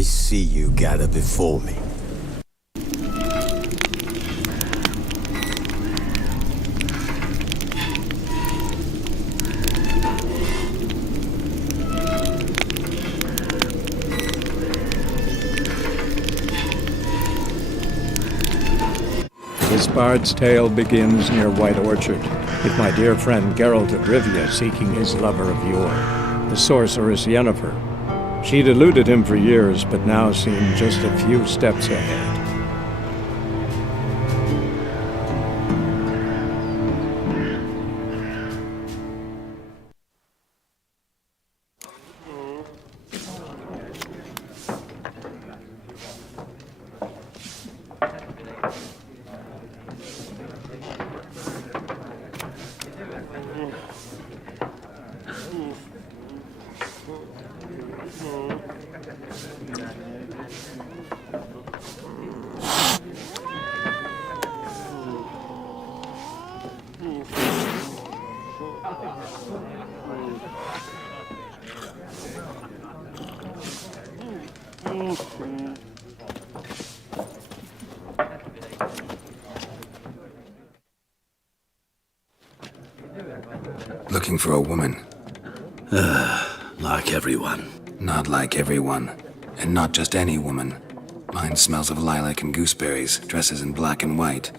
I see you gather before me. His bard's tale begins near White Orchard, with my dear friend Geralt of Rivia seeking his lover of yore, the sorceress Yennefer. She'd eluded him for years, but now seemed just a few steps ahead. Looking for a woman. Like everyone. Not like everyone. And not just any woman. Mine smells of lilac and gooseberries, dresses in black and white.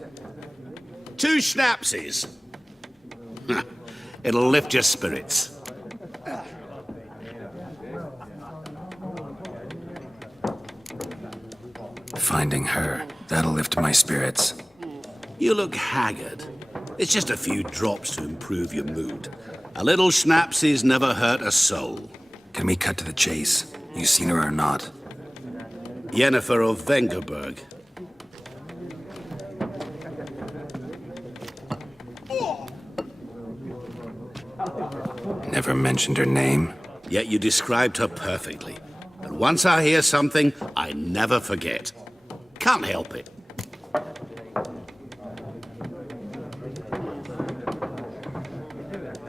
2 schnapsies. It'll lift your spirits. Finding her, that'll lift my spirits. You look haggard. It's just a few drops to improve your mood. A little schnapsies never hurt a soul. Can we cut to the chase? You seen her or not? Yennefer of Vengerberg. Never mentioned her name. Yet you described her perfectly. And once I hear something, I never forget. Can't help it.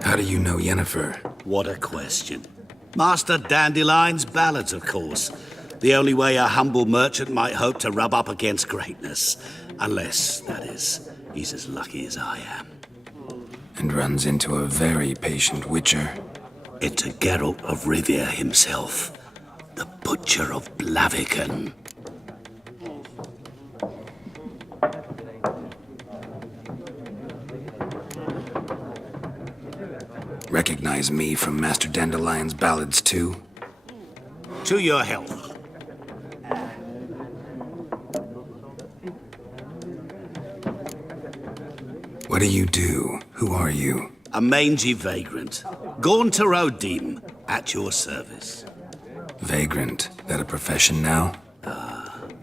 How do you know Yennefer? What a question. Master Dandelion's ballads, of course. The only way a humble merchant might hope to rub up against greatness. Unless, that is, he's as lucky as I am. And runs into a very patient witcher. Into Geralt of Rivia himself. The Butcher of Blaviken. Recognize me from Master Dandelion's ballads too? To your health. What do you do? Who are you? A mangy vagrant. Gaunter O'Deem, at your service. Vagrant. That a profession now?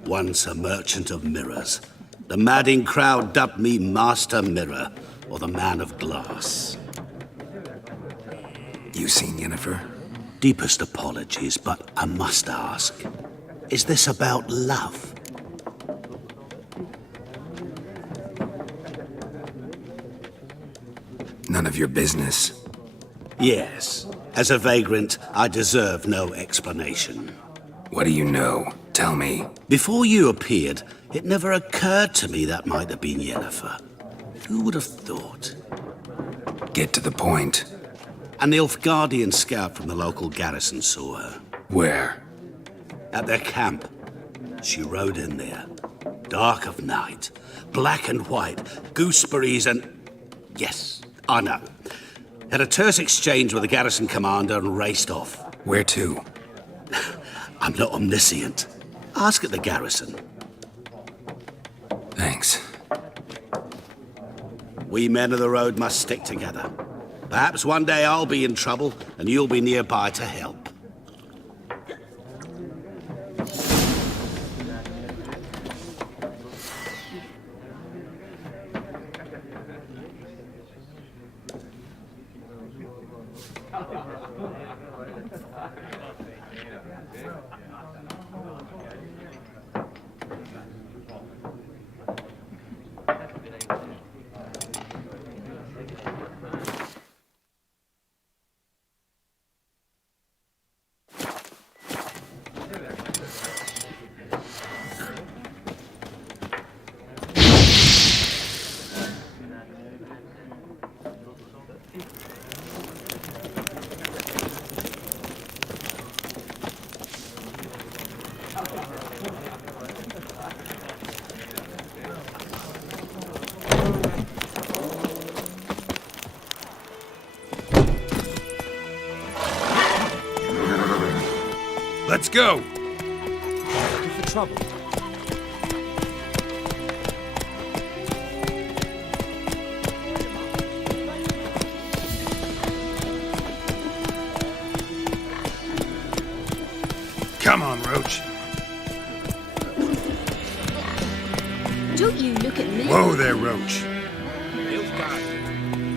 Once a merchant of mirrors. The madding crowd dubbed me Master Mirror, or the Man of Glass. You seen Yennefer? Deepest apologies, but I must ask. Is this about love? None of your business. Yes. As a vagrant, I deserve no explanation. What do you know? Tell me. Before you appeared, it never occurred to me that might have been Yennefer. Who would have thought? Get to the point. A Nilfgaardian scout from the local garrison saw her. Where? At their camp. She rode in there. Dark of night. Black and white. Gooseberries and... Yes, I know. Had a terse exchange with the garrison commander and raced off. Where to? I'm not omniscient. Ask at the garrison. Thanks. We men of the road must stick together. Perhaps one day I'll be in trouble and you'll be nearby to help. Let's go! For trouble. Come on, Roach. Don't you look at me. Whoa there, Roach.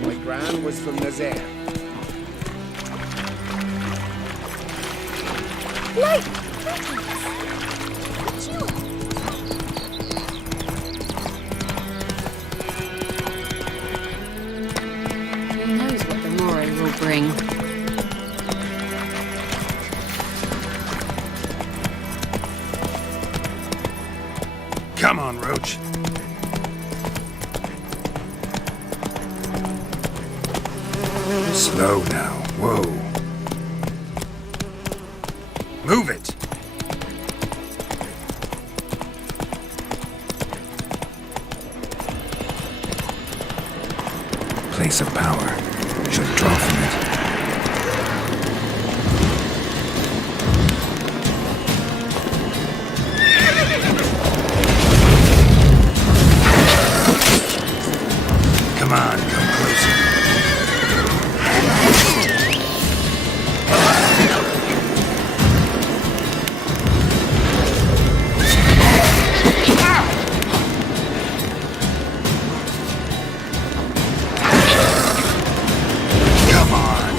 My gran was from Nazaire. Wait! Who knows what the morrow will bring? Come on, Roach. Slow now. Whoa. Move it. Place of power. Should draw from it. Come on, come closer. Come on.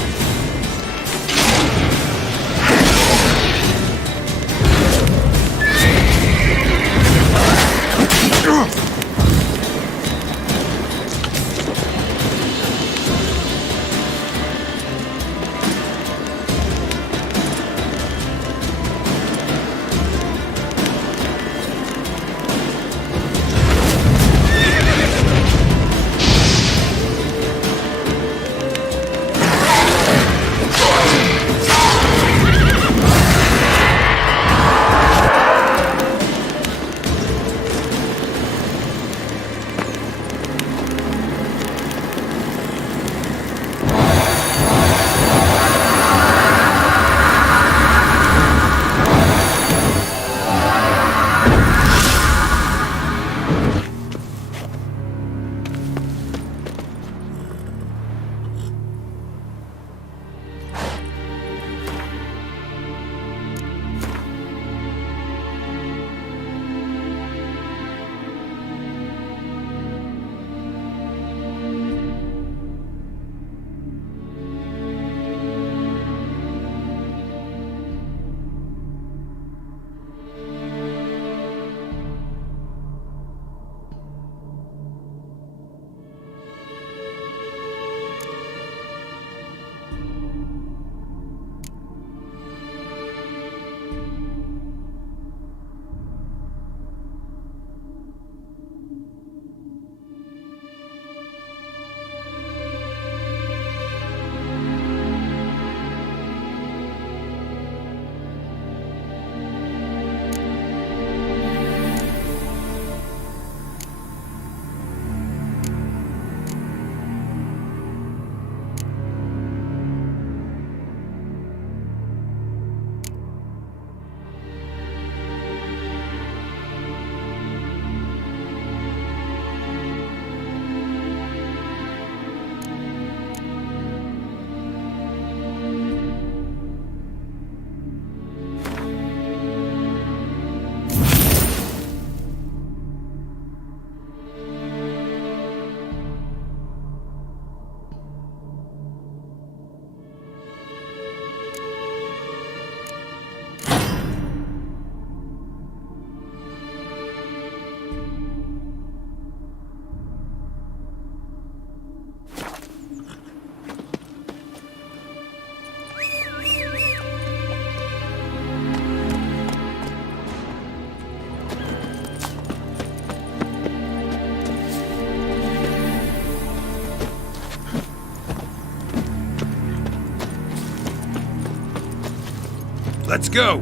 Let's go!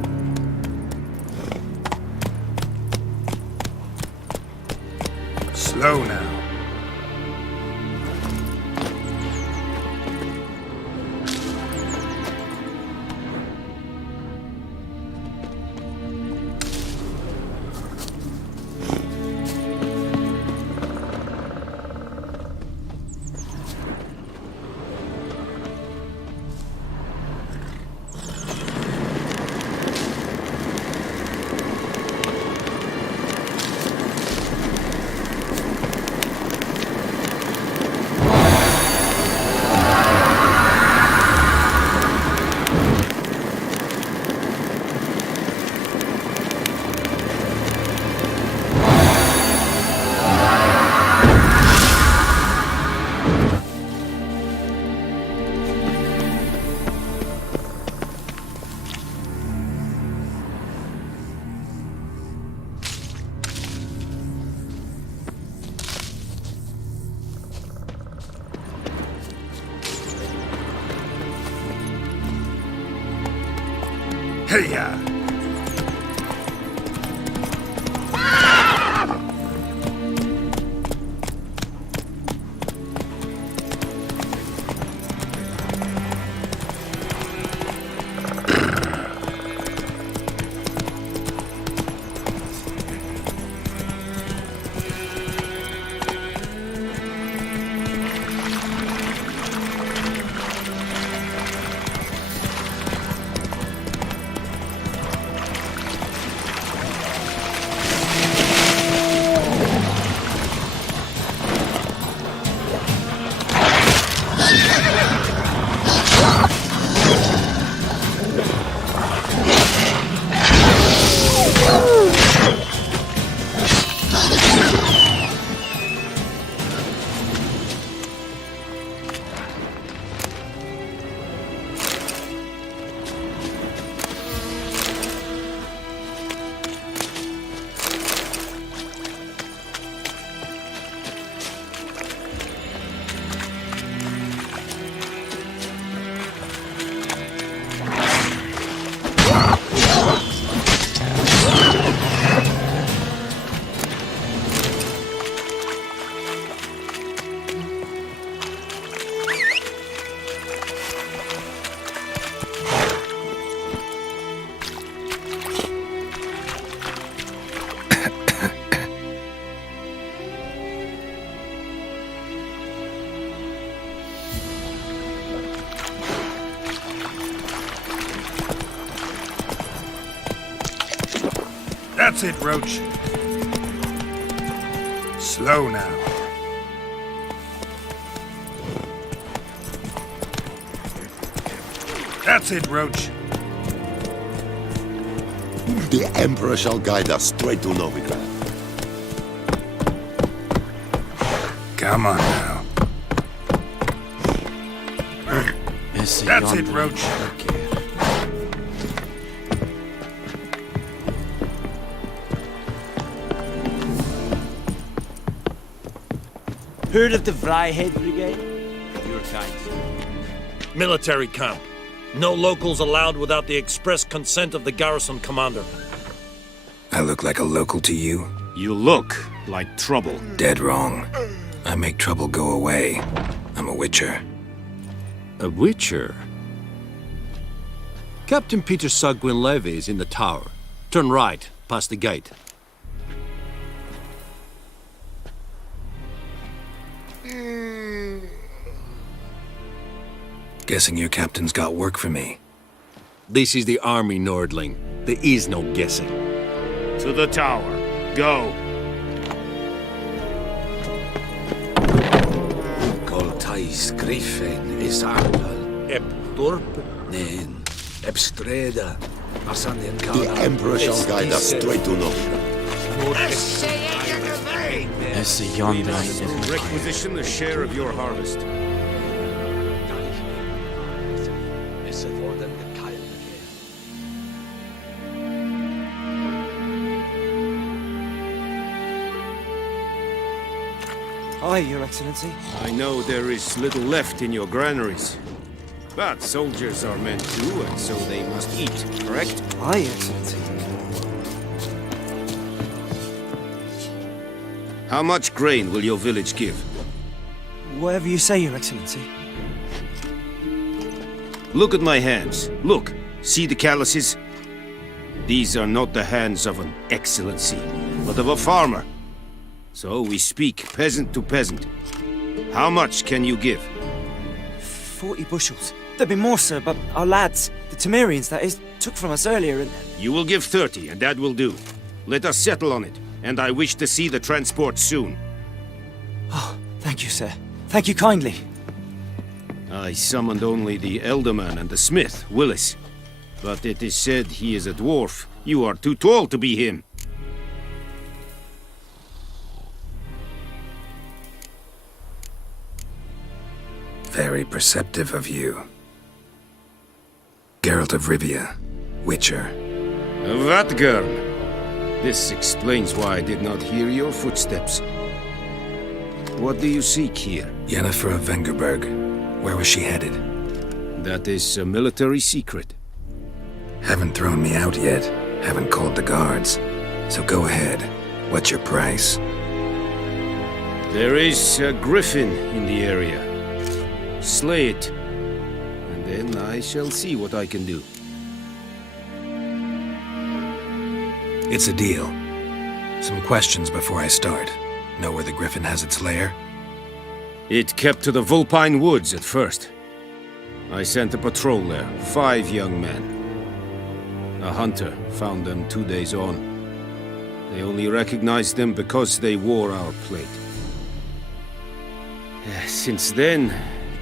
Slow now. Hey-ya! That's it, Roach. Slow now. That's it, Roach. The Emperor shall guide us straight to Novigrad. Come on now. That's it, Roach. Heard of the Vryhead Brigade? Your kind. Military camp. No locals allowed without the express consent of the garrison commander. I look like a local to you? You look like trouble. Dead wrong. I make trouble go away. I'm a witcher. A witcher? Captain Peter Sagwin Levy is in the tower. Turn right, past the gate. Guessing your captain's got work for me. This is the army, Nordling. There is no guessing. To the tower. Go. Coltais Griffin is Arnal. Ep Torp? Nen. Ebstreda. Masanian The Emperor shall guide us straight to Novigrad. As a young Requisition the share of your harvest. Aye, Your Excellency. I know there is little left in your granaries. But soldiers are meant to, and so they must eat, correct? Aye, Your Excellency. How much grain will your village give? Whatever you say, Your Excellency. Look at my hands. Look. See the calluses? These are not the hands of an excellency, but of a farmer. So we speak peasant to peasant. How much can you give? 40 bushels. There'd be more, sir, but our lads, the Temerians, that is, took from us earlier and... You will give 30, and that will do. Let us settle on it, and I wish to see the transport soon. Oh, thank you, sir. Thank you kindly. I summoned only the Elderman and the smith, Willis. But it is said he is a dwarf. You are too tall to be him. Very perceptive of you. Geralt of Rivia, Witcher. Vatgern! This explains why I did not hear your footsteps. What do you seek here? Yennefer of Vengerberg. Where was she headed? That is a military secret. Haven't thrown me out yet. Haven't called the guards. So go ahead. What's your price? There is a griffin in the area. Slay it, and then I shall see what I can do. It's a deal. Some questions before I start. Know where the griffin has its lair? It kept to the Vulpine Woods at first. I sent a patrol there, 5 young men. A hunter found them 2 days on. They only recognized them because they wore our plate. Since then,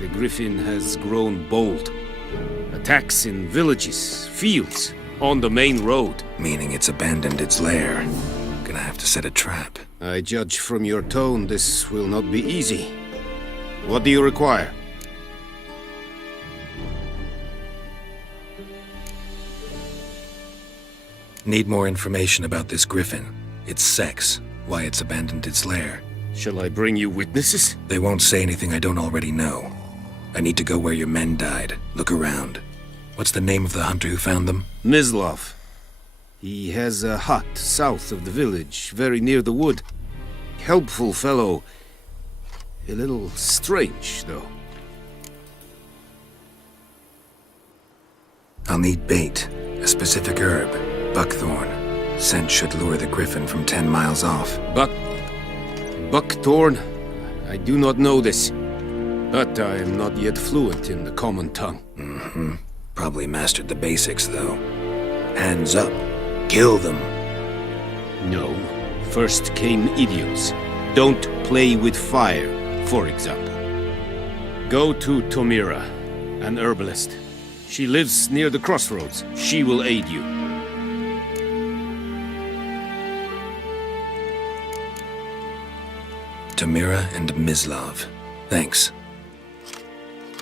the griffin has grown bold. Attacks in villages, fields, on the main road. Meaning it's abandoned its lair. Gonna have to set a trap. I judge from your tone this will not be easy. What do you require? Need more information about this griffin. Its sex, why it's abandoned its lair. Shall I bring you witnesses? They won't say anything I don't already know. I need to go where your men died. Look around. What's the name of the hunter who found them? Mislav. He has a hut south of the village, very near the wood. Helpful fellow. A little strange, though. I'll need bait. A specific herb. Buckthorn. Scent should lure the griffin from 10 miles off. Buckthorn? I do not know this. But I am not yet fluent in the common tongue. Mm-hmm. Probably mastered the basics, though. Hands up. Kill them. No. First came idioms. Don't play with fire, for example. Go to Tomira, an herbalist. She lives near the crossroads. She will aid you. Tomira and Mislav. Thanks.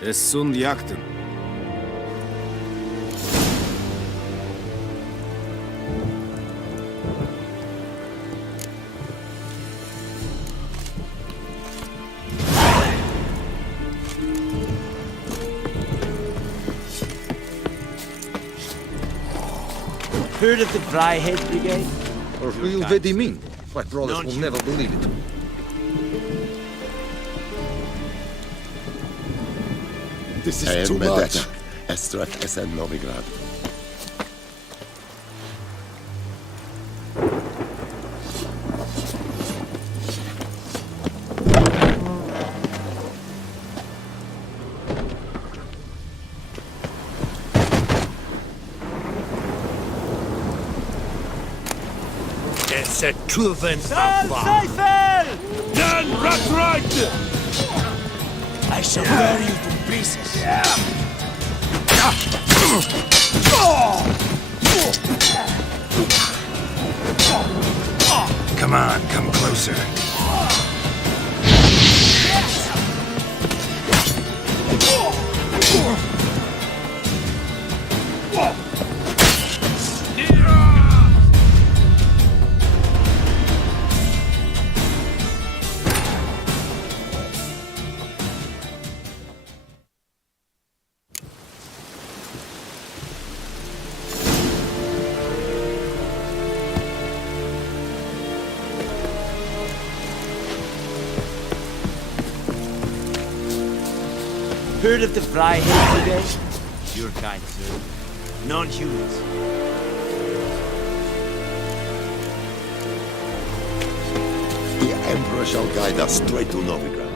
Es sunt jakten. Heard of the Fryhead Brigade? Or who you really mean? My brothers will never believe it. This is too much. Estrat SN Novigrad. Es är kluven Seifel! Den Rattreit! I shall tear you to pieces. Come on, come closer. Heard of the Fryhead Brigade? Your kind, sir. Non-humans. The Emperor shall guide us straight to Novigrad.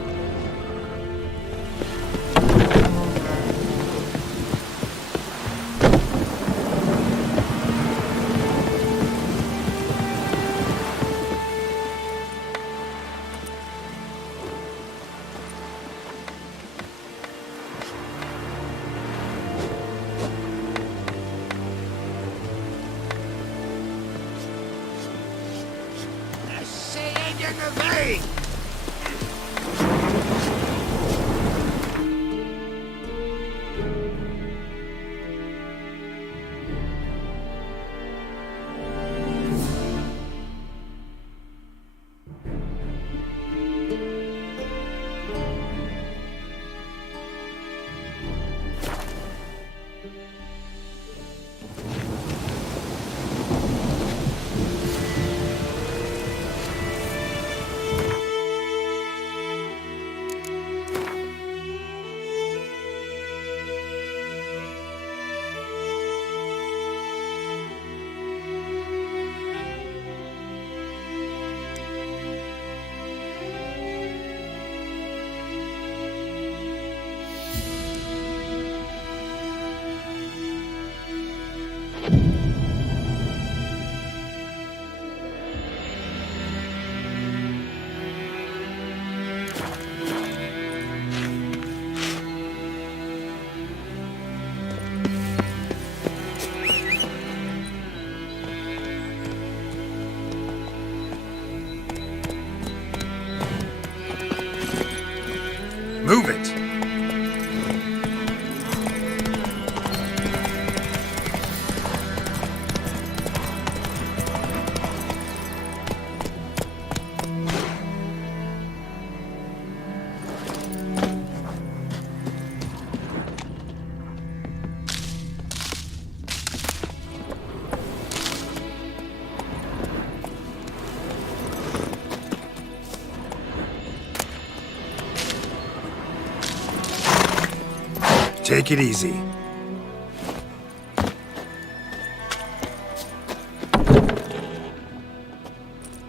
Take it easy.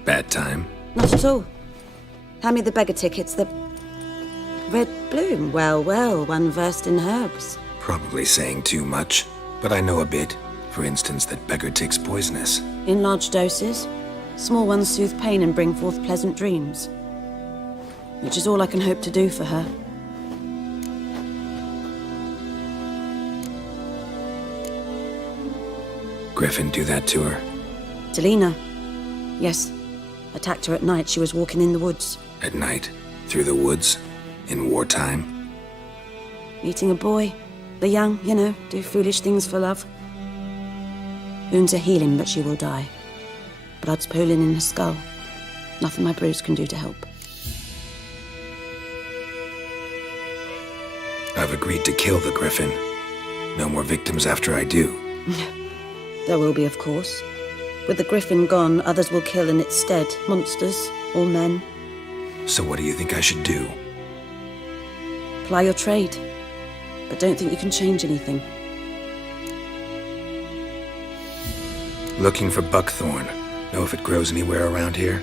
Bad time? Not at all. Hand me the beggar tickets, the red bloom. Well, well, one versed in herbs. Probably saying too much, but I know a bit. For instance, that beggar tick's poisonous. In large doses. Small ones soothe pain and bring forth pleasant dreams. Which is all I can hope to do for her. Griffin do that to her? Delina. Yes. Attacked her at night. She was walking in the woods. At night? Through the woods? In wartime? Meeting a boy. The young, you know, do foolish things for love. Wounds are healing, but she will die. Blood's pooling in her skull. Nothing my bruise can do to help. I've agreed to kill the Griffin. No more victims after I do. There will be, of course. With the Griffin gone, others will kill in its stead. Monsters, or men. So what do you think I should do? Ply your trade. But don't think you can change anything. Looking for buckthorn. Know if it grows anywhere around here?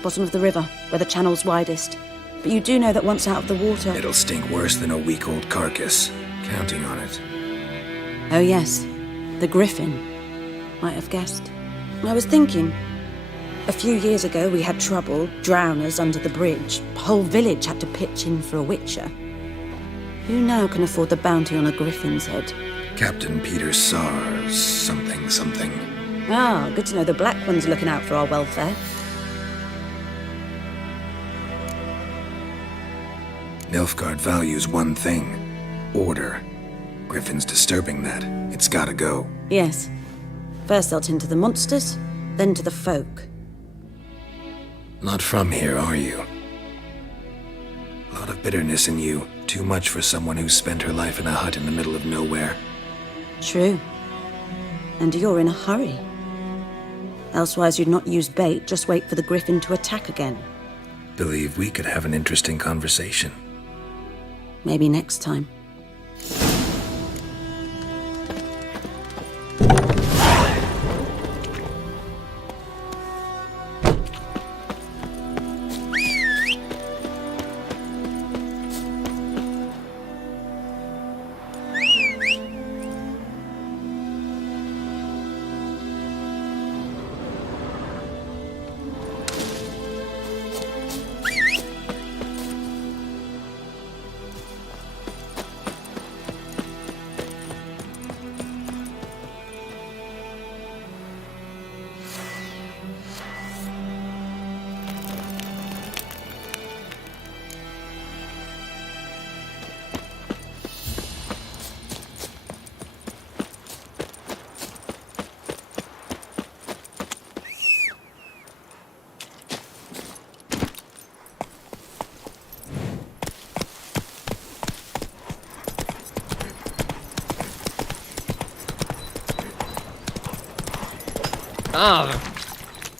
Bottom of the river, where the channel's widest. But you do know that once out of the water... It'll stink worse than a week-old carcass. Counting on it. Oh yes, the Griffin. Might have guessed. I was thinking. A few years ago we had trouble, drowners under the bridge. The whole village had to pitch in for a witcher. Who now can afford the bounty on a Griffin's head? Captain Peter Sars, something. Ah, good to know the Black One's looking out for our welfare. Nilfgaard values one thing. Order. Griffin's disturbing that. It's gotta go. Yes. First they'll tend to the monsters, then to the folk. Not from here, are you? A lot of bitterness in you. Too much for someone who spent her life in a hut in the middle of nowhere. True. And you're in a hurry. Elsewise you'd not use bait, just wait for the Griffin to attack again. Believe we could have an interesting conversation. Maybe next time.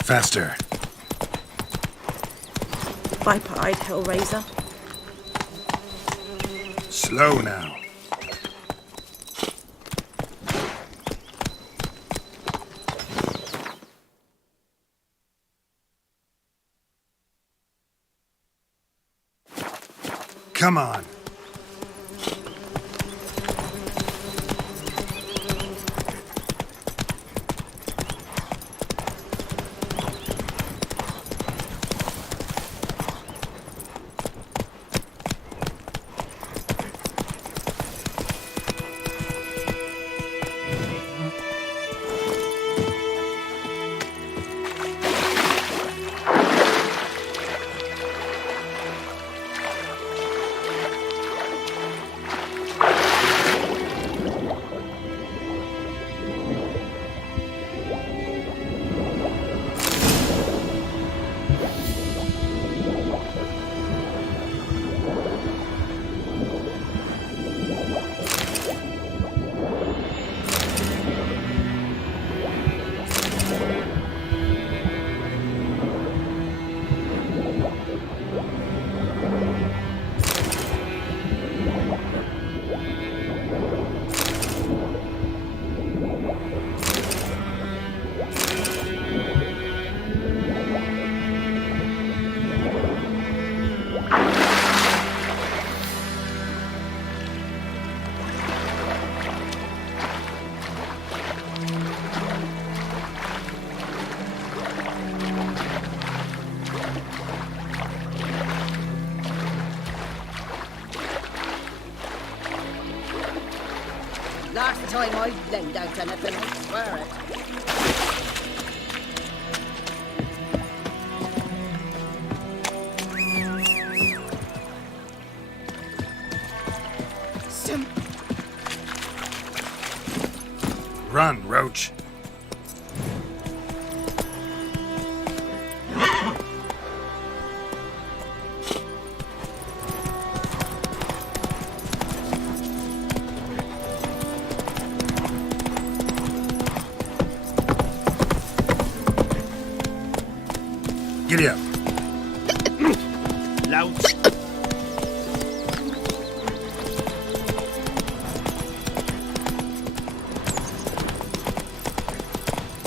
Faster. Viper-eyed Hellraiser. Slow now. Come on. Last time I lend out anything, I swear it. Run, Roach. Giddy up. Loud.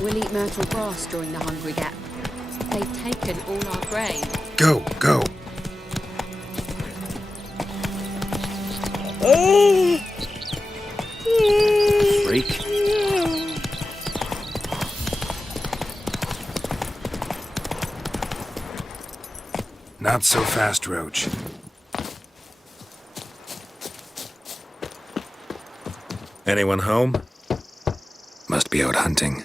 We'll eat myrtle grass during the Hungry Gap. They've taken all our grain. Go, go. Freak. Not so fast, Roach. Anyone home? Must be out hunting.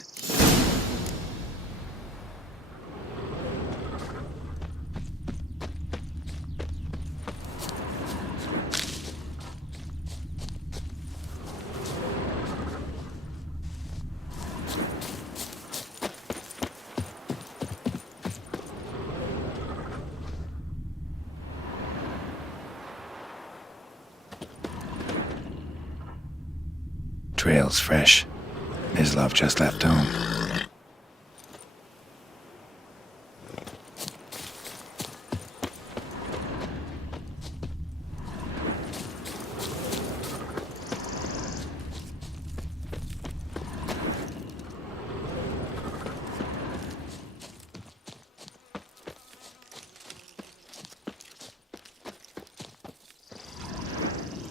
Trail's fresh. Mislav just left home.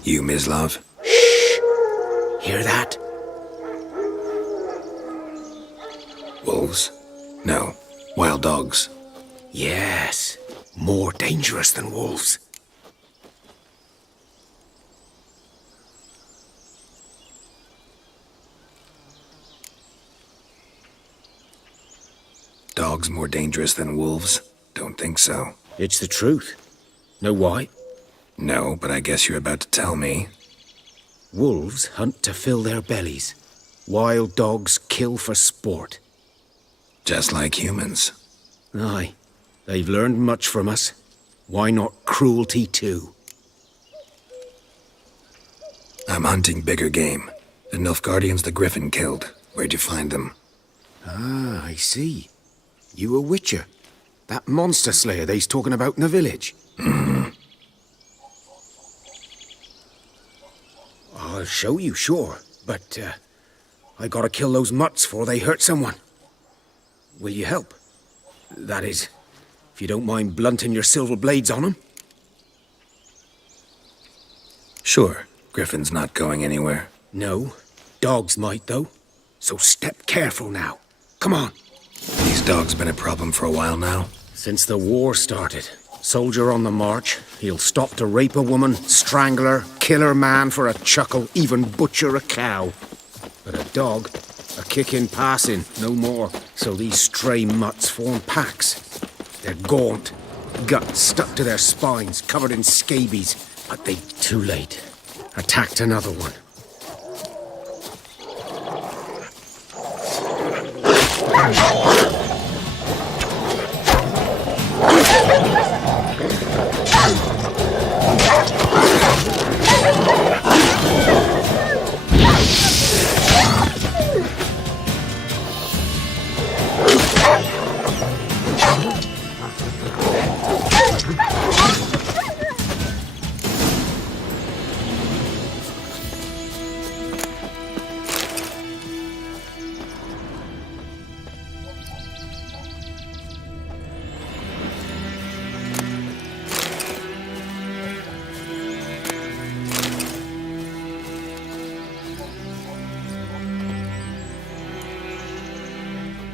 You, Mislav? Hear that? Wolves? No. Wild dogs. Yes. More dangerous than wolves. Dogs more dangerous than wolves? Don't think so. It's the truth. Know why? No, but I guess you're about to tell me. Wolves hunt to fill their bellies. Wild dogs kill for sport. Just like humans. Aye. They've learned much from us. Why not cruelty too? I'm hunting bigger game. The Nilfgaardians the Griffin killed. Where'd you find them? Ah, I see. You a witcher. That monster slayer they's talking about in the village. I'll show you, sure. But, I gotta kill those mutts before they hurt someone. Will you help? That is, if you don't mind blunting your silver blades on them. Sure. Griffin's not going anywhere. No. Dogs might, though. So step careful now. Come on. These dogs been a problem for a while now? Since the war started. Soldier on the march. He'll stop to rape a woman, strangle her, kill her man for a chuckle, even butcher a cow. But a dog, a kick in passing, no more. So these stray mutts form packs. They're gaunt, guts stuck to their spines, covered in scabies. But they, too late, attacked another one.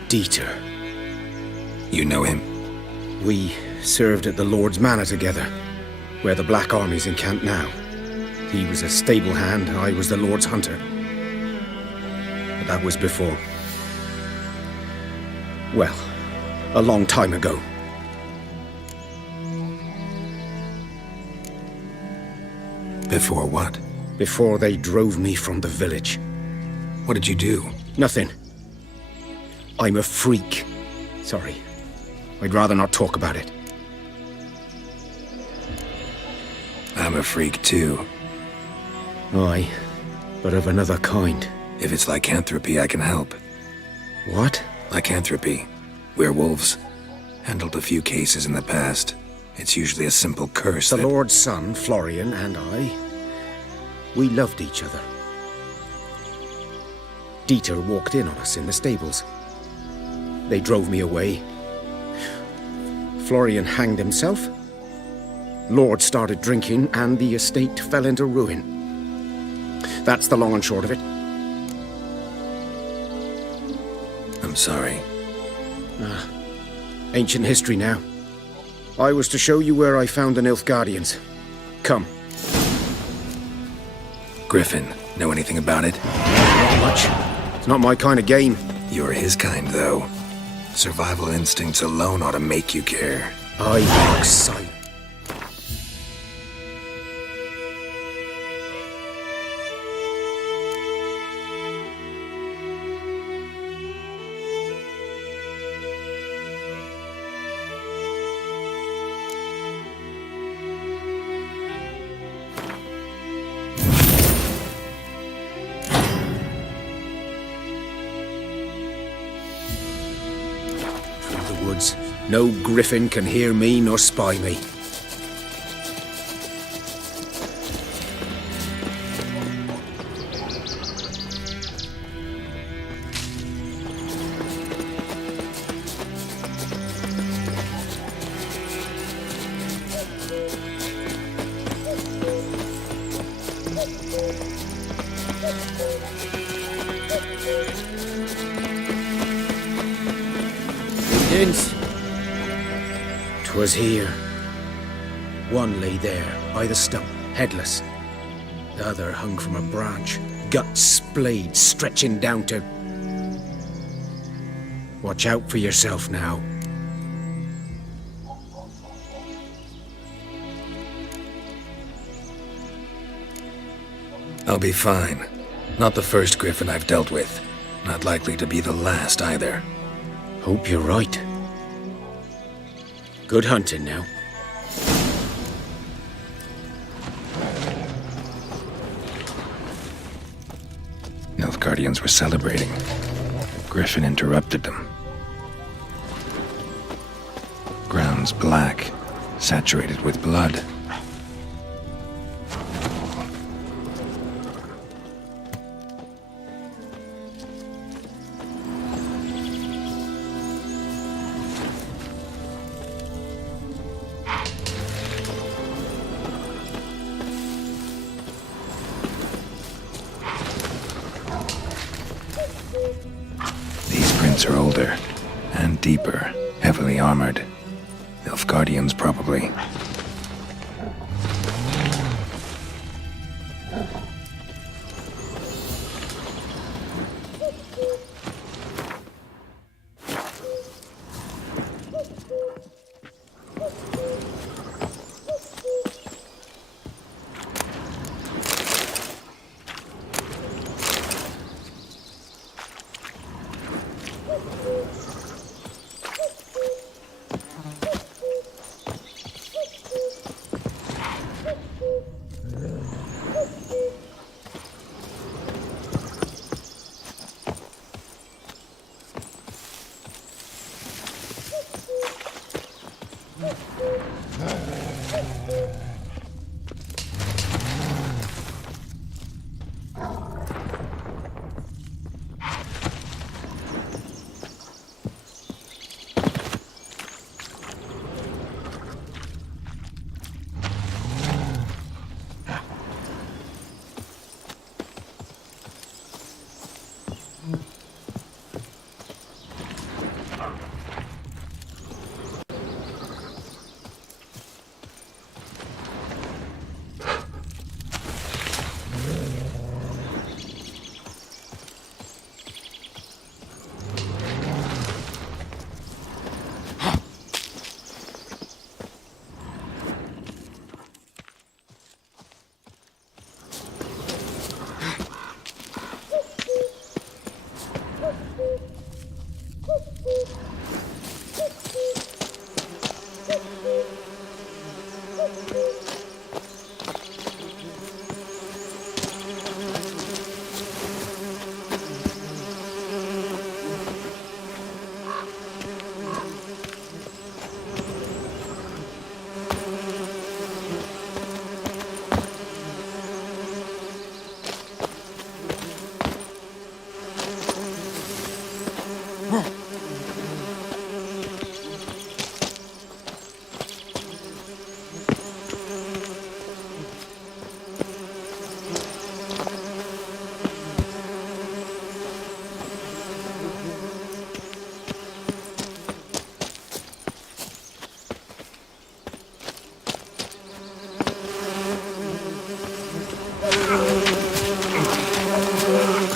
Dieter. You know him? We served at the Lord's Manor together, where the Black Army's encamped now. He was a stable hand, I was the Lord's hunter. That was before. Well, a long time ago. Before what? Before they drove me from the village. What did you do? Nothing. I'm a freak. Sorry. I'd rather not talk about it. I'm a freak too. Aye, but of another kind. If it's lycanthropy, I can help. What? Lycanthropy. Werewolves. Handled a few cases in the past. It's usually a simple curse The that... Lord's son, Florian, and I, we loved each other. Dieter walked in on us in the stables. They drove me away. Florian hanged himself. Lord started drinking, and the estate fell into ruin. That's the long and short of it. I'm sorry. Ancient history now. I was to show you where I found the Nilfgaardians. Come. Griffin, know anything about it? Not much. It's not my kind of game. You're his kind, though. Survival instincts alone ought to make you care. I mark silent. No griffin can hear me nor spy me. Indians. 'Twas here. One lay there, by the stump, headless. The other hung from a branch, guts splayed, stretching down to... Watch out for yourself now. I'll be fine. Not the first griffin I've dealt with. Not likely to be the last either. Hope you're right. Good hunting now. Nilfgaardians were celebrating. Griffin interrupted them. Ground's black, saturated with blood. Are older and deeper, heavily armored. Nilfgaardians, probably.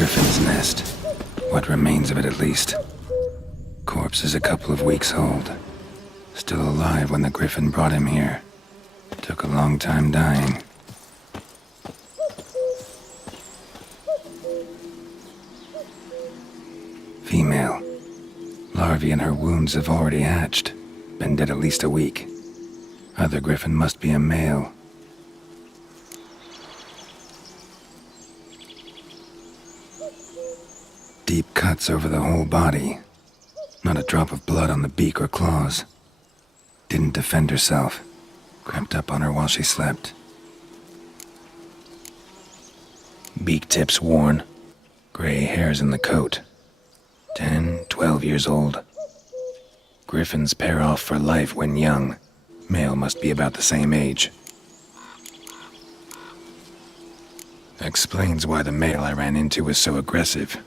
Griffin's nest. What remains of it, at least. Corpse is a couple of weeks old. Still alive when the Griffin brought him here. Took a long time dying. Female. Larvae in her wounds have already hatched. Been dead at least a week. Other Griffin must be a male. Deep cuts over the whole body. Not a drop of blood on the beak or claws. Didn't defend herself. Crept up on her while she slept. Beak tips worn. Gray hairs in the coat. 10, 12 years old. Griffins pair off for life when young. Male must be about the same age. Explains why the male I ran into was so aggressive.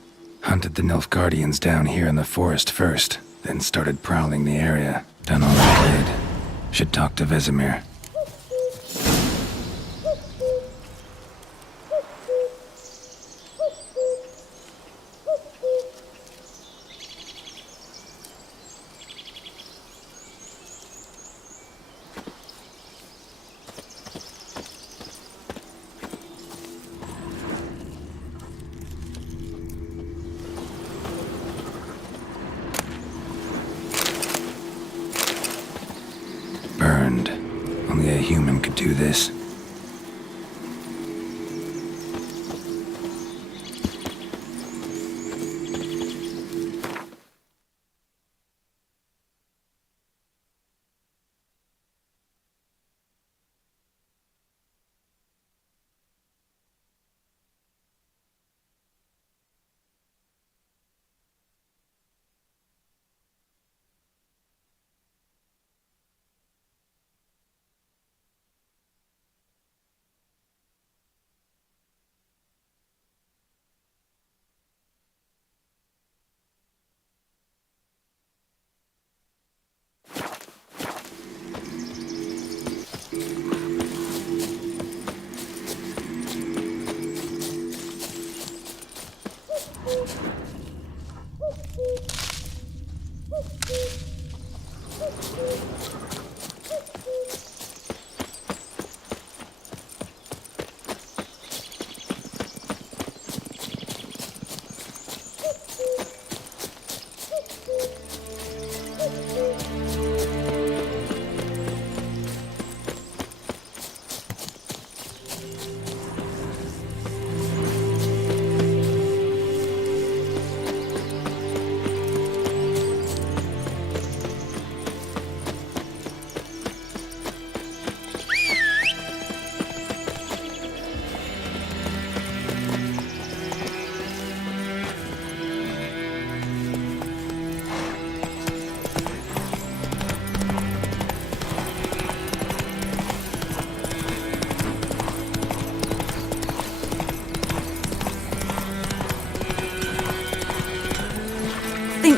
Hunted the Nilfgaardians down here in the forest first, then started prowling the area. Done all I did. Should talk to Vesemir. Burned. Only a human could do this.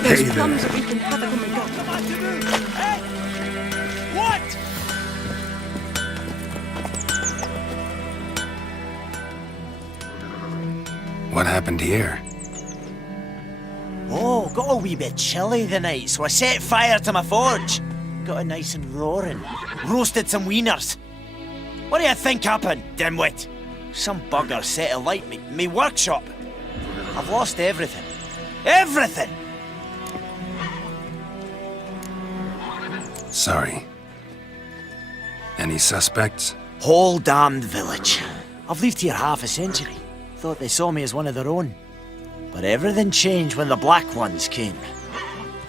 There's plums that we can have it when we go. Hey! What? What happened here? Oh, got a wee bit chilly the night, so I set fire to my forge. Got it nice and roaring. Roasted some wieners. What do you think happened, dimwit? Some bugger set alight me workshop. I've lost everything. Everything! Sorry. Any suspects? Whole damned village. I've lived here half a century. Thought they saw me as one of their own. But everything changed when the Black Ones came.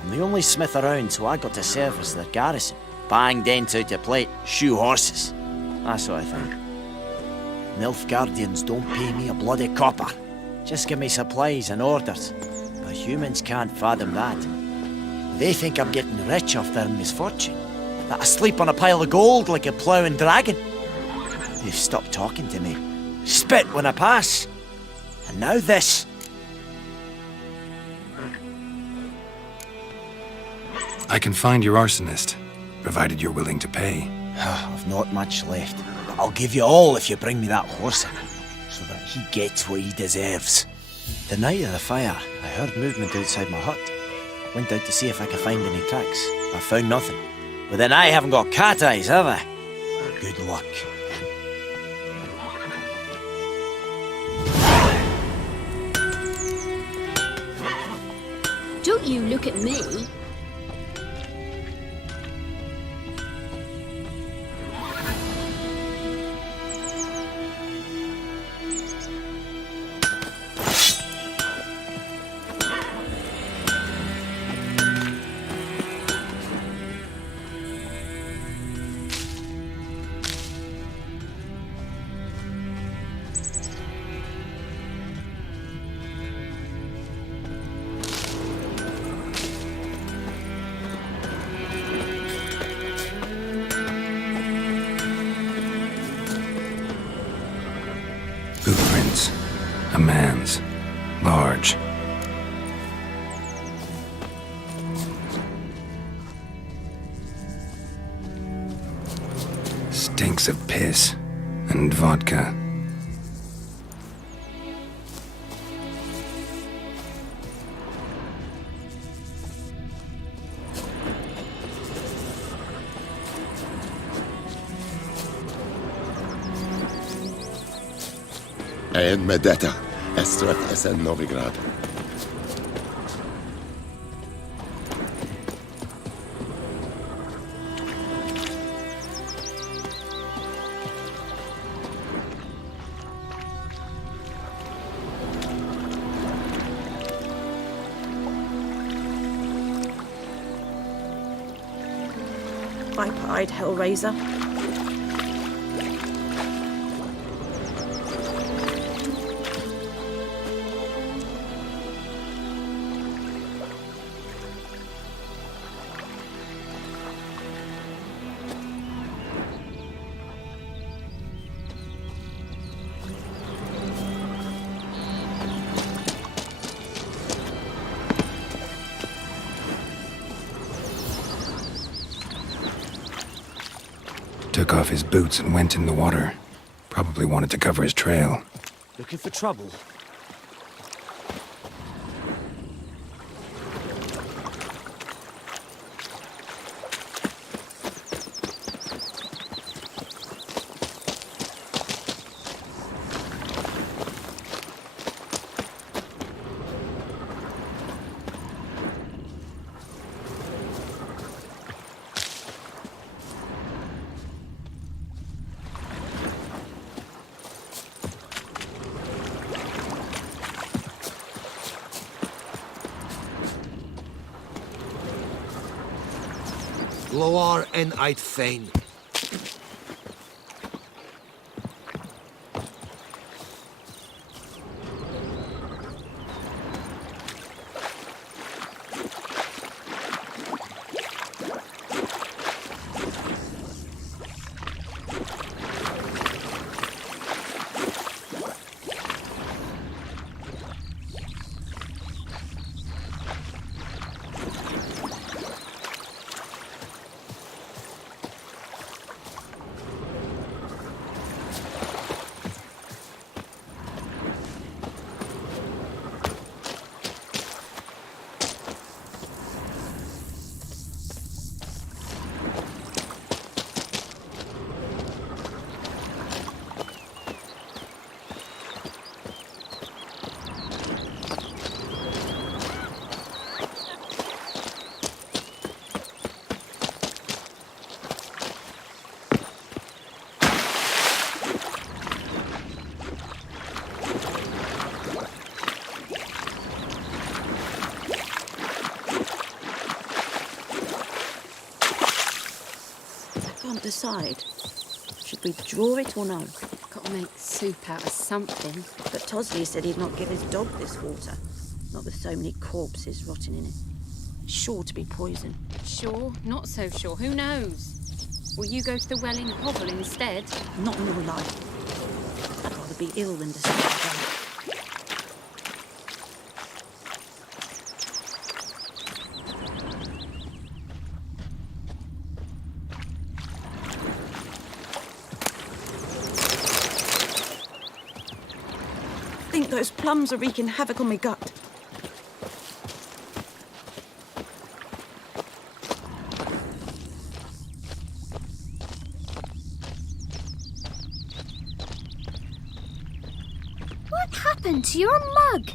I'm the only smith around, so I got to serve as their garrison. Bang dents out your plate, shoe horses. That sort of thing. Nilfgaardians don't pay me a bloody copper. Just give me supplies and orders. But humans can't fathom that. They think I'm getting rich off their misfortune. That I sleep on a pile of gold like a ploughing dragon. They've stopped talking to me. Spit when I pass. And now this. I can find your arsonist, provided you're willing to pay. I've not much left, but I'll give you all if you bring me that horse in, so that he gets what he deserves. The night of the fire, I heard movement outside my hut. Went out to see if I could find any tracks. I found nothing. But then I haven't got cat eyes, have I? Good luck. Don't you look at me. Footprints. A man's. Large. Stinks of piss and vodka. Ein Medeta. Estrat Esen Novigrad. Viper-eyed Hellraiser. Took off his boots and went in the water. Probably wanted to cover his trail. Looking for trouble? Loar en Ait Fein. Can't decide. Should we draw it or no? Got to make soup out of something. But Tosley said he'd not give his dog this water. Not with so many corpses rotting in it. Sure to be poison. Sure, not so sure. Who knows? Will you go to the well in Hovel instead? Not in your life. I'd rather be ill than disturb them. Those plums are wreaking havoc on my gut. What happened to your mug?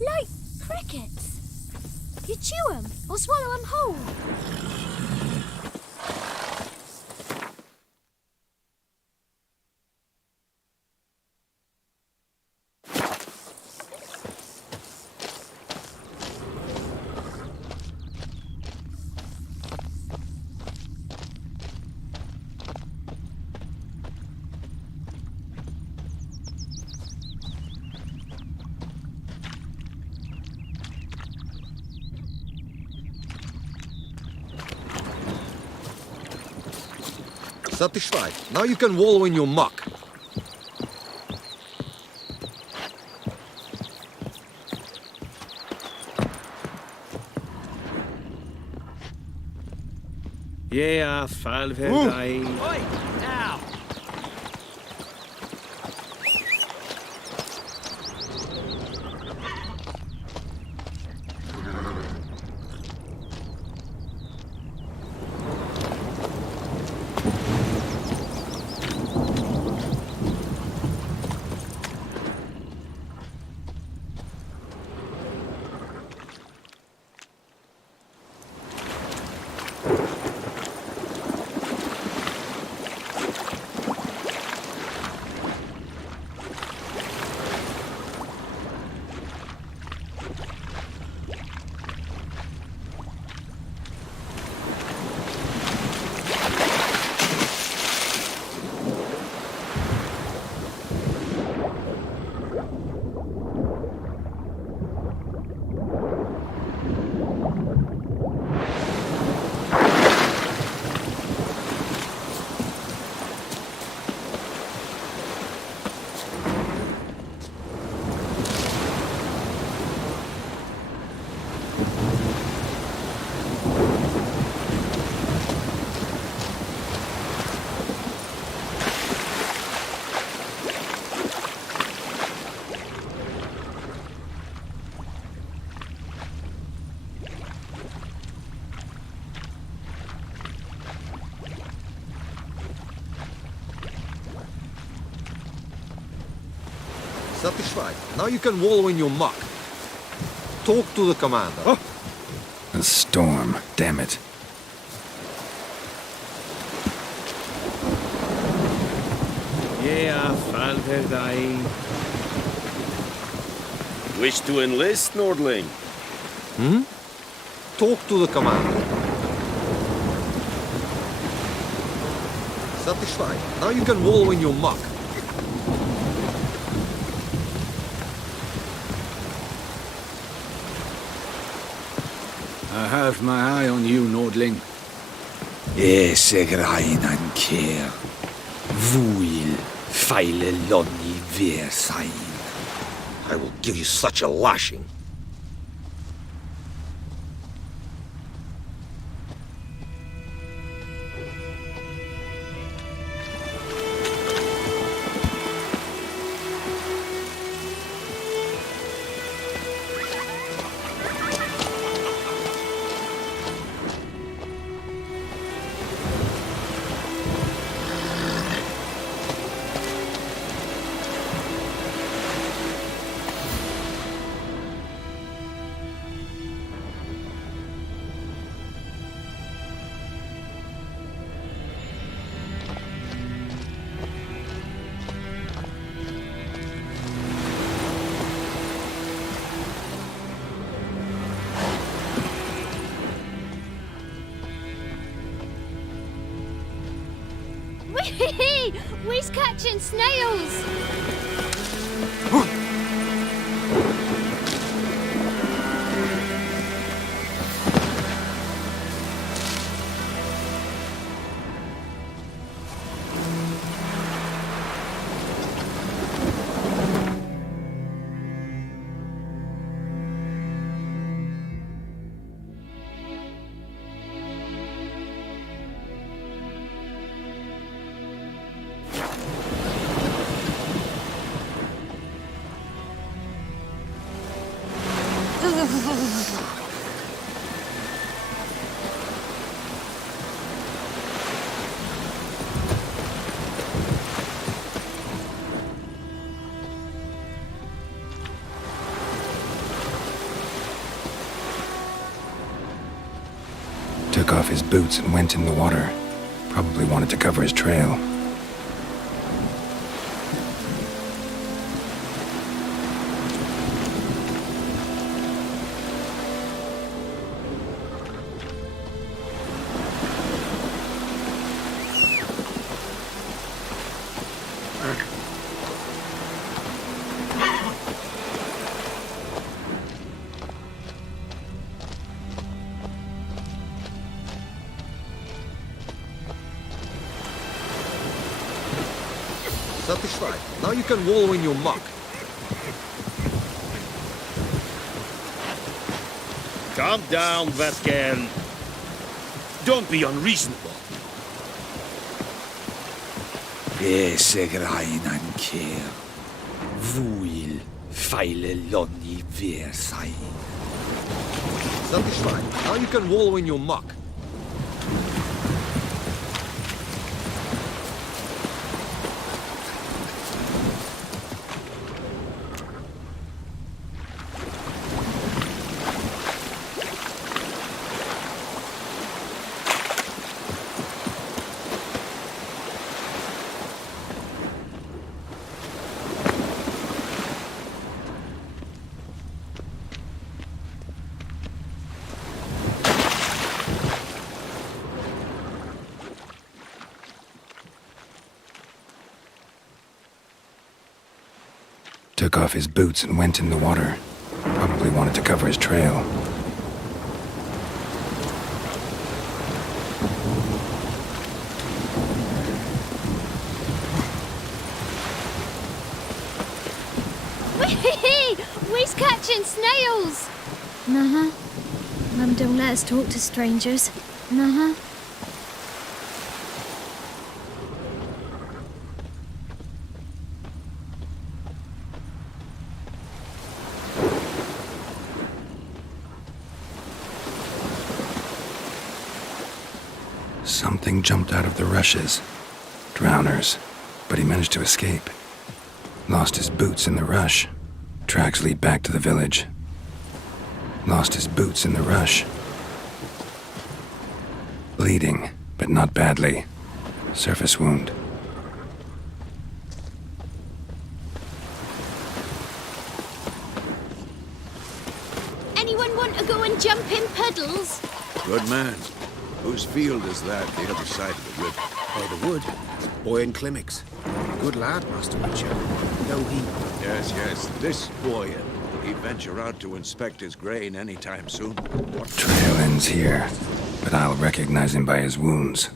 Like crickets. You chew 'em or swallow 'em whole. Satisfied. Now you can wallow in your muck. Yeah, Falverdai. Oi, now! Satisfied. Now you can wallow in your muck. Talk to the commander. A storm, damn it. Yeah, Falverdai. Wish to enlist, Nordling? Talk to the commander. Satisfied. Now you can wallow in your muck. I have my eye on you, Nordling. Grein an care. Vuil feile lonni ver sein. I will give you such a lashing. We's catching snails! Took off his boots and went in the water. Probably wanted to cover his trail. Satisfied. Now you can wallow in your muck. Calm down, Vasquez. Don't be unreasonable. Besegrain an cer. Fwyl feile lonni versai. Satisfied. Now you can wallow in your muck. Took off his boots and went in the water. Probably wanted to cover his trail. We's catching snails! Uh-huh. Mum don't let us talk to strangers. Uh-huh. Something jumped out of the rushes. Drowners. But he managed to escape. Lost his boots in the rush. Tracks lead back to the village. Lost his boots in the rush. Bleeding, but not badly. Surface wound. Anyone want to go and jump in puddles? Good man. Whose field is that, the other side of the wood? By the wood. Boy in Climmix. Good lad, Master Witcher. No, he... Yes. This boy. Will he venture out to inspect his grain anytime soon? Trail ends here, but I'll recognize him by his wounds.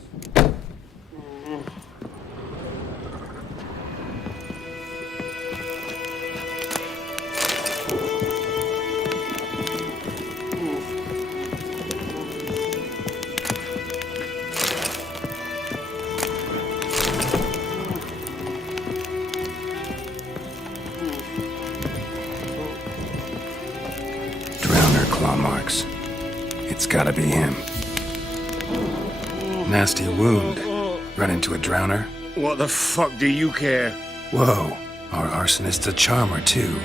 Claw marks. It's gotta be him. Nasty wound. Run into a drowner? What the fuck do you care? Whoa, our arsonist's a charmer too.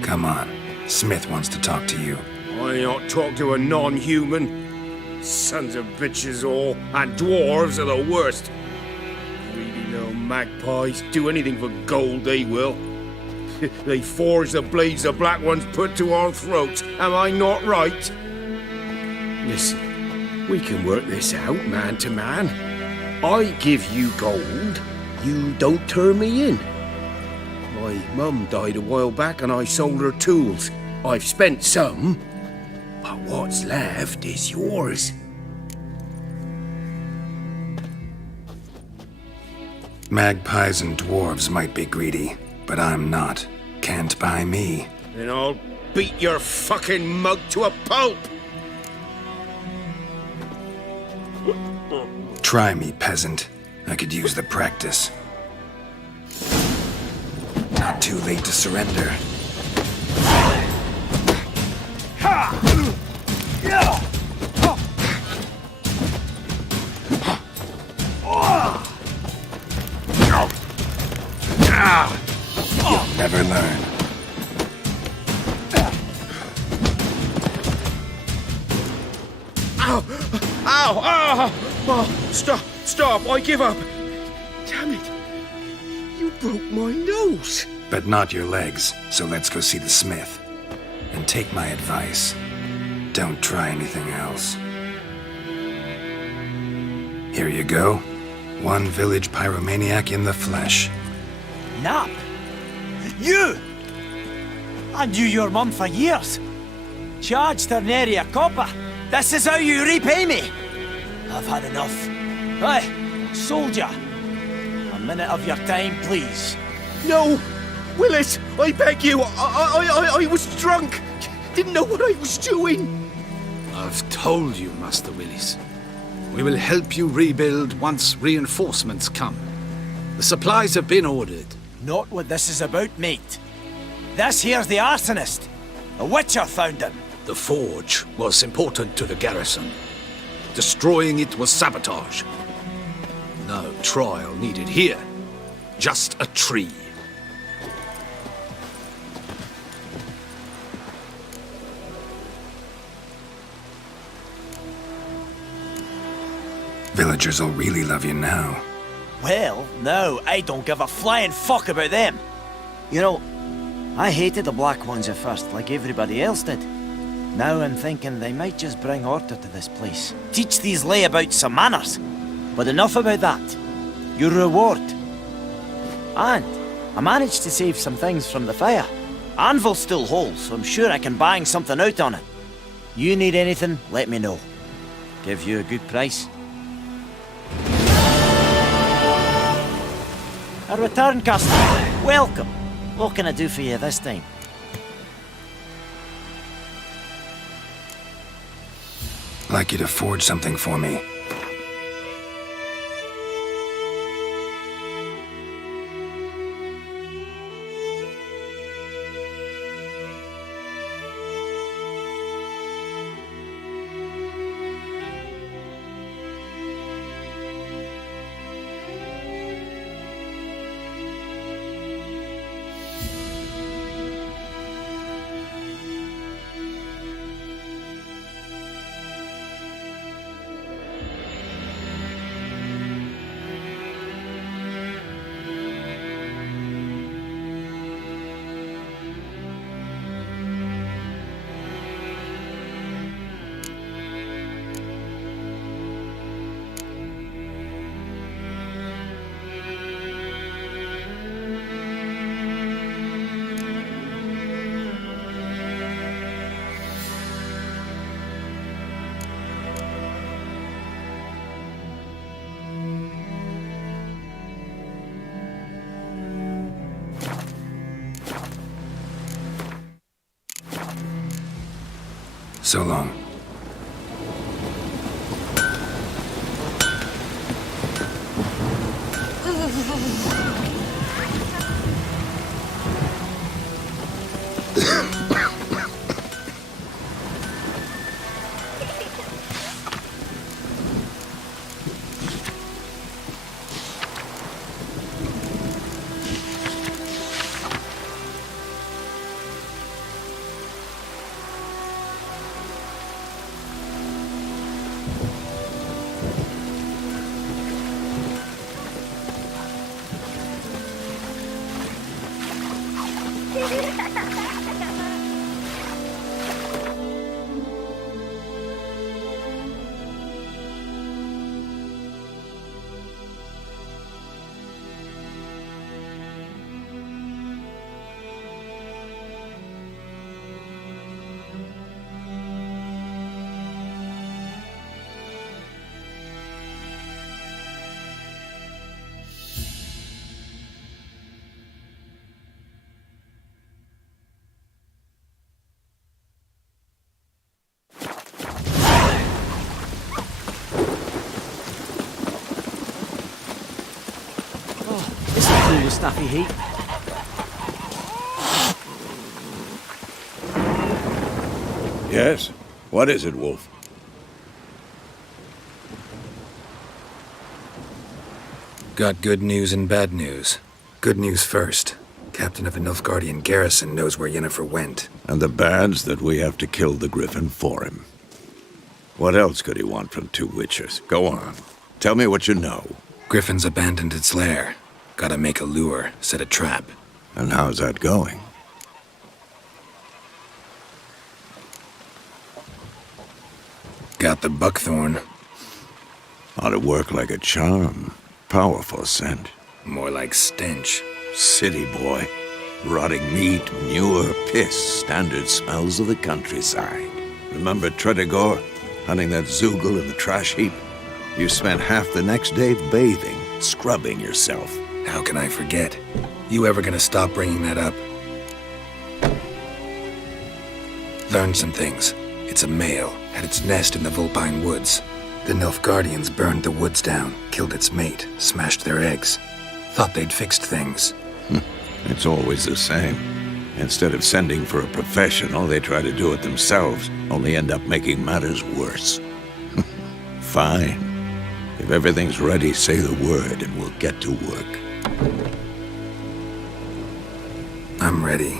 Come on, Smith wants to talk to you. I not talk to a non-human. Sons of bitches all, and dwarves are the worst. Greedy little magpies, do anything for gold they will. They forge the blades the Black Ones put to our throats. Am I not right? Listen, we can work this out, man to man. I give you gold, you don't turn me in. My mum died a while back and I sold her tools. I've spent some, but what's left is yours. Magpies and dwarves might be greedy, but I'm not. Can't buy me. Then I'll beat your fucking mug to a pulp! Try me, peasant. I could use the practice. Not too late to surrender. You'll never learn. Ow! Ow! Ow! Oh, stop! I give up! Damn it! You broke my nose! But not your legs, so let's go see the smith. And take my advice. Don't try anything else. Here you go. One village pyromaniac in the flesh. Nap? You! I knew your mum for years. Charged her nary a copper. This is how you repay me. I've had enough. Hey, soldier. A minute of your time, please. No! Willis, I beg you! I was drunk! Didn't know what I was doing! I've told you, Master Willis. We will help you rebuild once reinforcements come. The supplies have been ordered. Not what this is about, mate. This here's the arsonist. A witcher found him. The forge was important to the garrison. Destroying it was sabotage. No trial needed here. Just a tree. Villagers will really love you now. Well, no, I don't give a flying fuck about them. You know, I hated the Black Ones at first, like everybody else did. Now I'm thinking they might just bring order to this place. Teach these layabouts some manners. But enough about that. Your reward. And I managed to save some things from the fire. Anvil still holds, so I'm sure I can bang something out on it. You need anything, let me know. Give you a good price. A return customer. Welcome. What can I do for you this time? Like you to forge something for me. So long. stuffy heap. Yes? What is it, Wolf? Got good news and bad news. Good news first. Captain of the Nilfgaardian garrison knows where Yennefer went. And the bad's that we have to kill the Griffin for him. What else could he want from two witchers? Go on. Tell me what you know. Griffin's abandoned its lair. Gotta make a lure, set a trap. And how's that going? Got the buckthorn. Ought to work like a charm. Powerful scent. More like stench. City boy. Rotting meat, manure, piss. Standard smells of the countryside. Remember Tretogor? Hunting that Zoogle in the trash heap? You spent half the next day bathing, scrubbing yourself. How can I forget? You ever gonna stop bringing that up? Learned some things. It's a male, had its nest in the Vulpine Woods. The Nilfgaardians burned the woods down, killed its mate, smashed their eggs. Thought they'd fixed things. It's always the same. Instead of sending for a professional, they try to do it themselves, only end up making matters worse. Fine. If everything's ready, say the word and we'll get to work. I'm ready.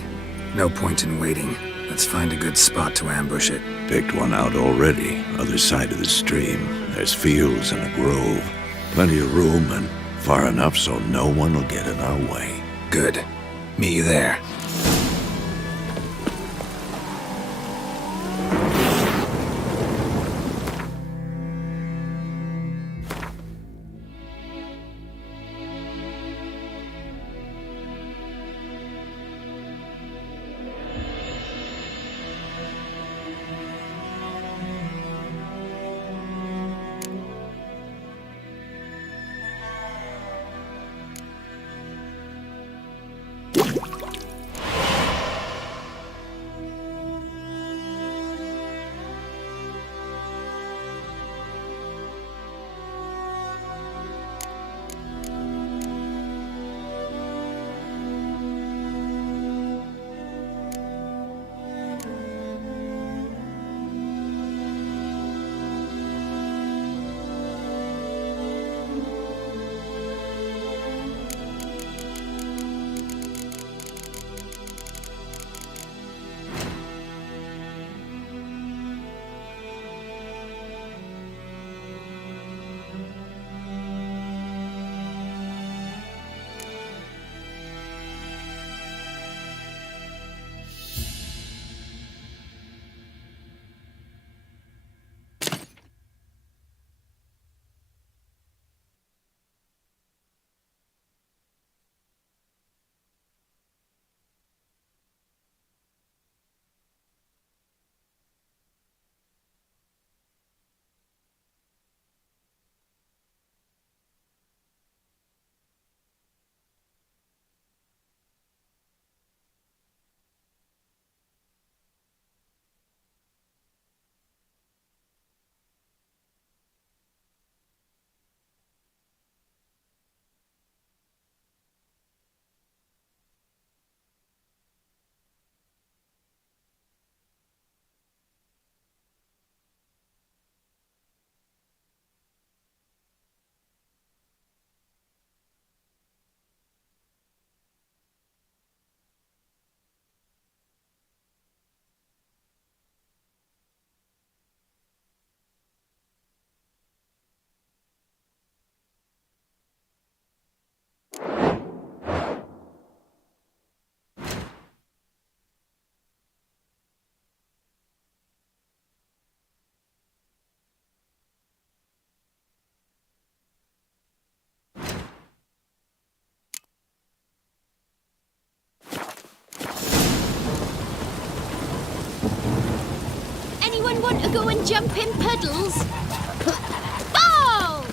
No point in waiting. Let's find a good spot to ambush it. Picked one out already, other side of the stream. There's fields and a grove. Plenty of room and far enough so no one will get in our way. Good. Meet you there. Anyone want to go and jump in puddles? Oh!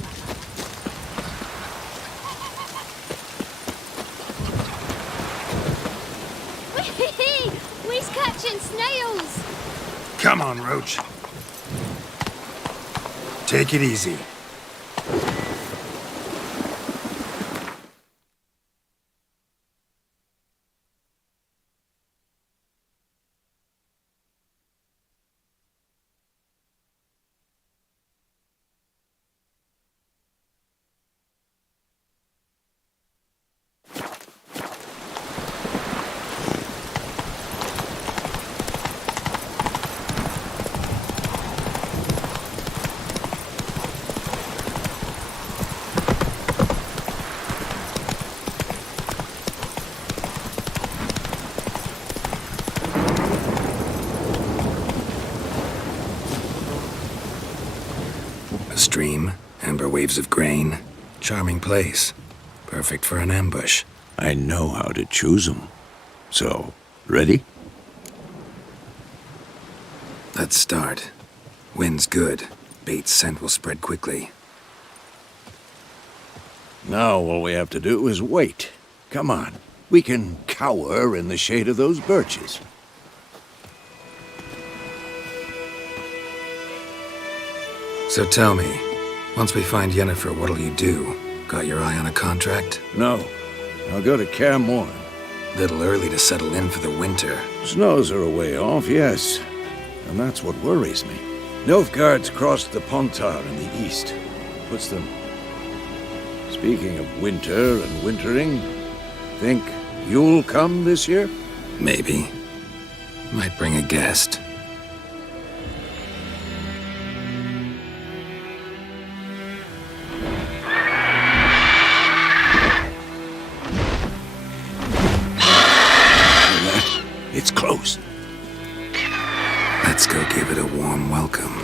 Whee! We's catching snails! Come on, Roach. Take it easy. stream, amber waves of grain. Charming place. Perfect for an ambush. I know how to choose 'em. So, ready? Let's start. Wind's good. Bait's scent will spread quickly. Now all we have to do is wait. Come on. We can cower in the shade of those birches. So tell me, once we find Yennefer, what'll you do? Got your eye on a contract? No. I'll go to Kaer Morhen. Little early to settle in for the winter. Snows are a way off, yes. And that's what worries me. Nilfgaard's crossed the Pontar in the east. Puts them... Speaking of winter and wintering, think you'll come this year? Maybe. Might bring a guest. It's close. Let's go give it a warm welcome.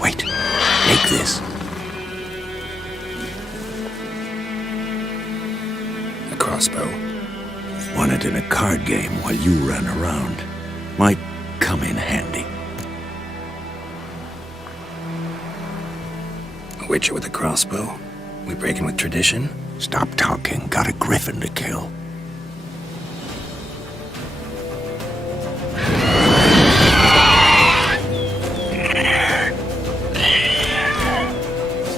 Wait. Take this. A crossbow. Won it in a card game while you ran around. Might come in handy. A witcher with a crossbow? We breaking with tradition? Stop talking. Got a griffin to kill.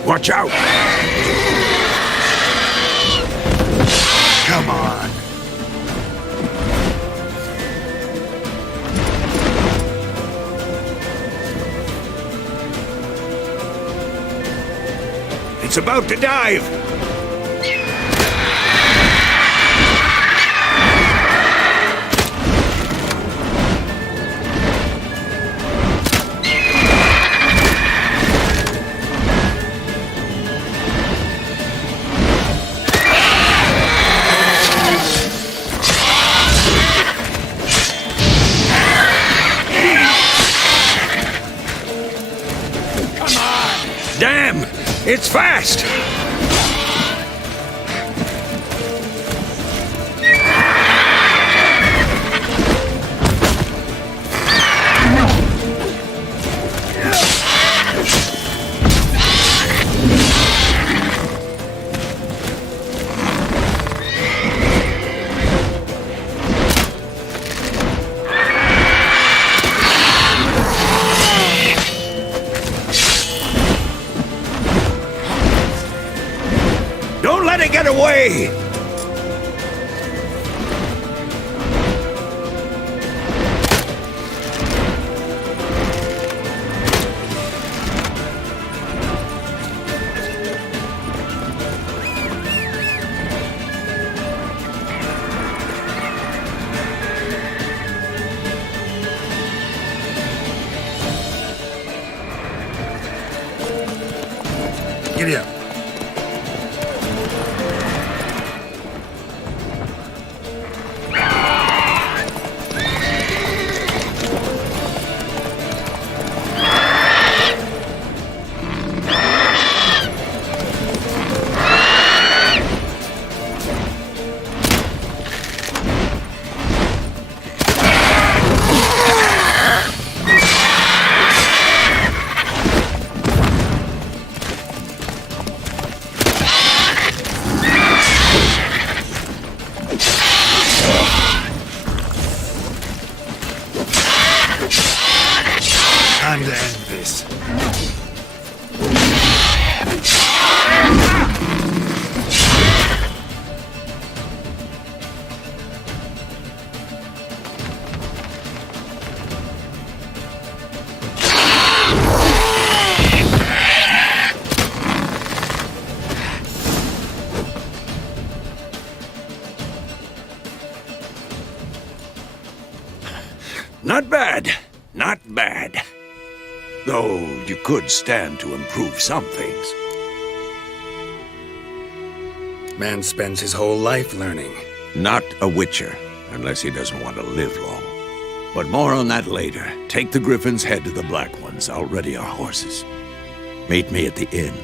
Watch out! Come on! It's about to dive! Damn! It's fast! Don't let it get away! Giddy up. Time to end this. Not bad. Not bad. Though you could stand to improve some things. Man spends his whole life learning. Not a witcher, unless he doesn't want to live long. But more on that later. Take the Griffin's head to the Black Ones. I'll ready our horses. Meet me at the inn.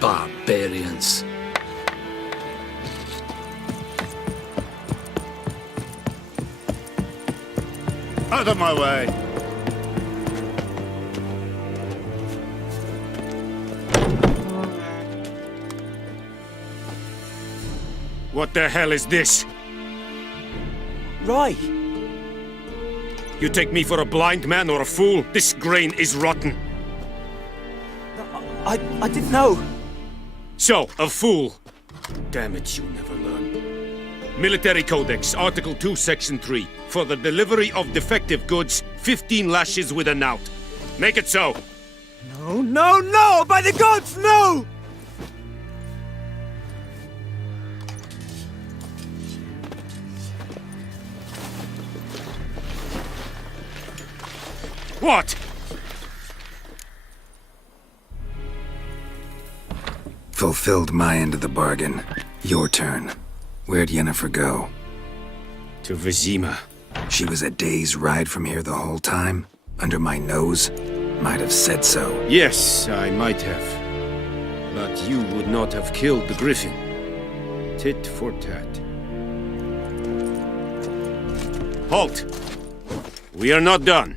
Barbarians. Out of my way! What the hell is this? Roy! You take me for a blind man or a fool? This grain is rotten. I didn't know. So, a fool. Damn it, you never learn. Military Codex, Article 2, Section 3. For the delivery of defective goods, 15 lashes with a knout. Make it so. No, no, no! By the gods, no! What? Fulfilled my end of the bargain. Your turn. Where'd Yennefer go? To Vizima. She was a day's ride from here the whole time? Under my nose? Might have said so. Yes, I might have. But you would not have killed the griffin. Tit for tat. Halt! We are not done.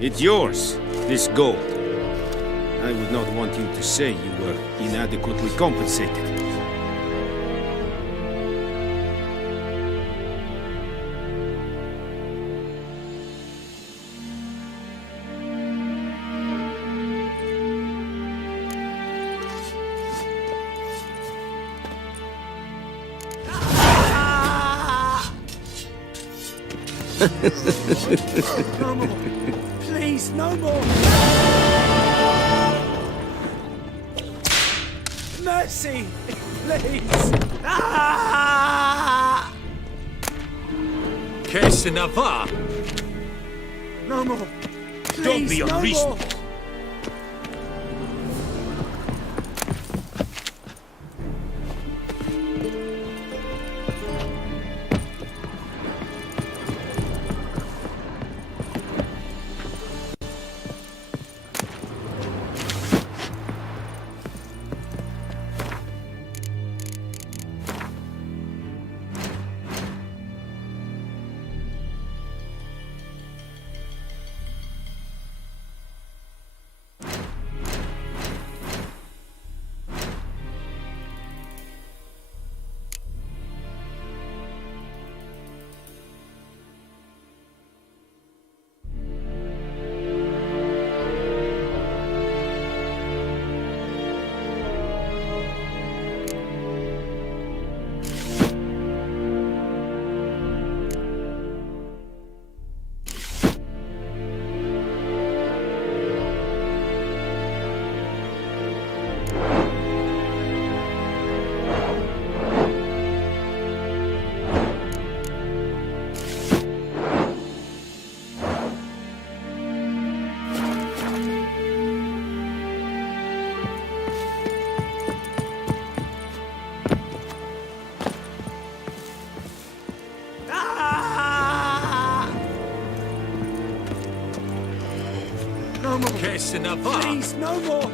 It's yours, this gold. I would not want you to say you were inadequately compensated. No more. Please, no more. Mercy, please. Qu'est-ce n'a va? No more. Please, Don't be no unreasonable. more. no more. Que se ne va. Please, no more.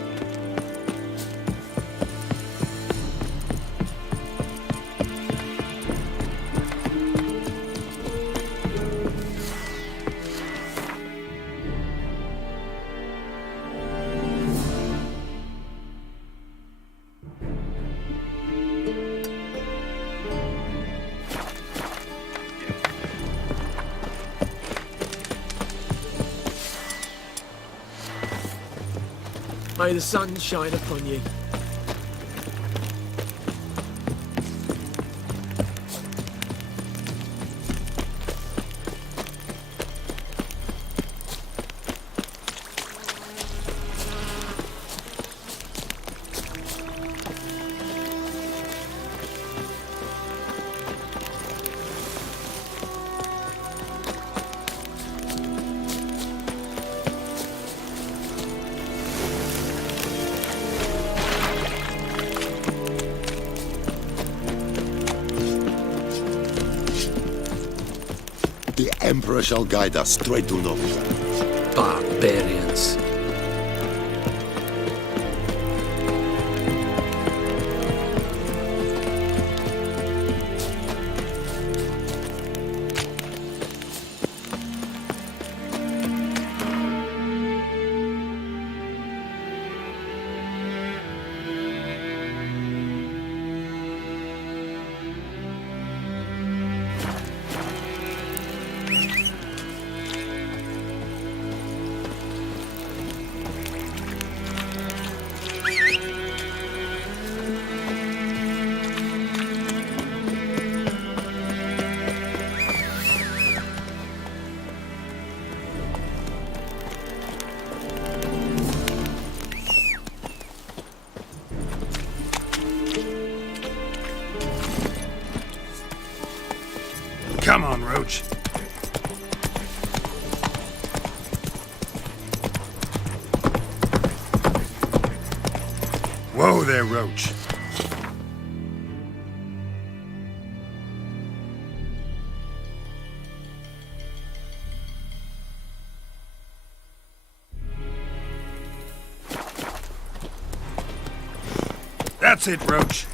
May the sun shine upon you. The Emperor shall guide us straight to Novigrad. Barbarians. Come on, Roach. Whoa there, Roach. That's it, Roach.